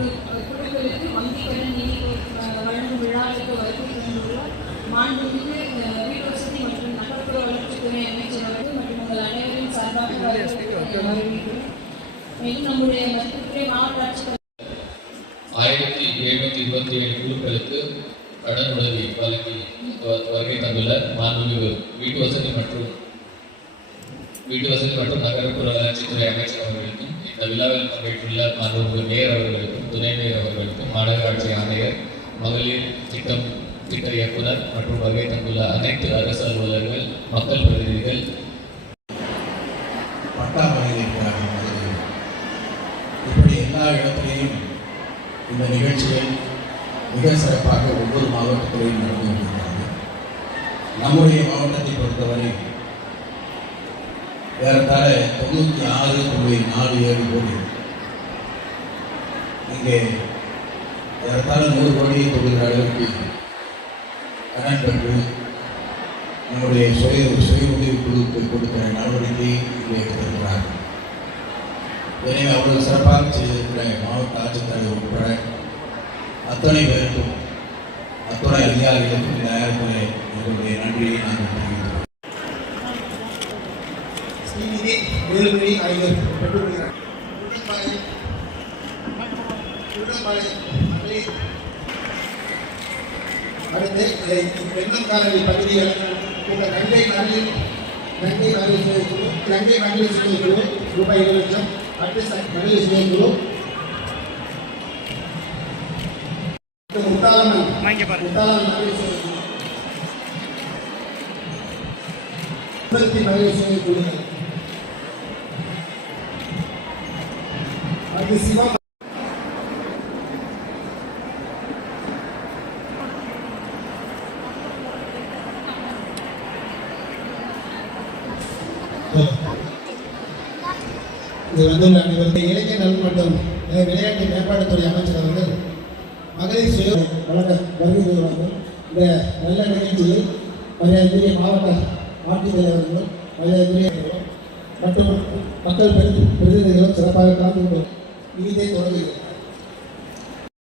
குழுக்களுக்கு வங்கி கடன் நிதி வழங்கும் விழாவிற்கு வருகை தந்துள்ள மாண்புமிகு அஹ், வீட்டு மற்றும் நகர்ப்புற வளர்ச்சி துறை அமைச்சர் அவர்கள் மற்றும் உங்கள் அனைவரின் சார்பாக வரவேற்கிறேன். மேலும் நம்முடைய மதிப்புக்குரிய மாவட்ட ஆட்சித்தலைவர் ஆயிரத்தி எழுநூத்தி இருபத்தி ஏழு குழுக்களுக்கு கடன் உதவி வழங்கி வருகை தந்துள்ள மாண்புமிகு வீட்டு வசதி மற்றும் வீட்டு வசதி மற்றும் நகர்ப்புற வளர்ச்சித்துறை அமைச்சர் அவர்களுக்கும் இந்த விழாவில் பங்கேற்றுள்ள மாண்புமிகு மேயர் அவர்களுக்கும் மேயர் அவர்களுக்கும் மாநகராட்சி ஆணையர் மகளிர் திட்டம் திட்ட இயக்குனர் மற்றும் வருகை தந்துள்ள அனைத்து அரசு அலுவலர்கள் மக்கள் பிரதிநிதிகள். பட்டா இப்படி எல்லா இடத்திலையும் இந்த நிகழ்ச்சிகள் மிக சிறப்பாக ஒவ்வொரு மாவட்டத்திலையும் நடந்து கொண்டிருக்கிறது. நம்முடைய மாவட்டத்தை பொறுத்தவரை ஏறத்தாழ தொண்ணூற்றி ஆறு புள்ளி நாலு ஏழு கோடி. இங்கே ஏறத்தாழ நூறு கோடியை கொடுக்கிற அளவுக்கு கடன் பெற்று நம்முடைய சுய சுய உதவி குழுவுக்கு கொடுக்கிற நடவடிக்கை இங்கே எடுத்திருக்கிறார். எனவே அவ்வளவு சிறப்பாக செய்திருக்கிற மாவட்ட ஆட்சித்தலைவர் உட்பட அத்தனை பேருக்கும் அத்துறை அதிகாரிகளுக்கும் இந்த நேரத்தில் எங்களுடைய நன்றியை நாங்கள் தெரிவிக்கிறோம் ஸ்ரீநிதி வேலுமணி ஐயர் பெற்றுள்ளார் உடன்பாளையம் உடன்பாளையம் மகளிர் அடுத்து அஹ், வெள்ளக்காரர்கள் பகுதிகள் இந்த கங்கை மகளிர் கங்கை மகளிர் சுய குழு கங்கை மகளிர் சுய குழு ரூபாய் இருபது லட்சம் அடுத்து ச- மகளிர் சுய குழு அடுத்து முத்தாளம்மன் முத்தாளம்மன் மகளிர் சுய குழு இருபத்தி மகளிர் சுய குழு அது சிவா இது வந்து அனைவருக்கு இளைஞர் நலன் மற்றும் விளையாட்டு மேம்பாட்டுத்துறை அமைச்சர் அவர்கள் மகளிர் சுய வழங்க வருகை தருவார்கள் இந்த நல்ல நிகழ்ச்சியில் மரியாதைக்குரிய மாவட்ட ஆட்சித்தலைவர்களும் மரியாதைக்குரிய மற்றும் மக்கள் பிரதிநிதிகளும் சிறப்பாக கலந்து கொண்டு இதை தொடங்குகிறது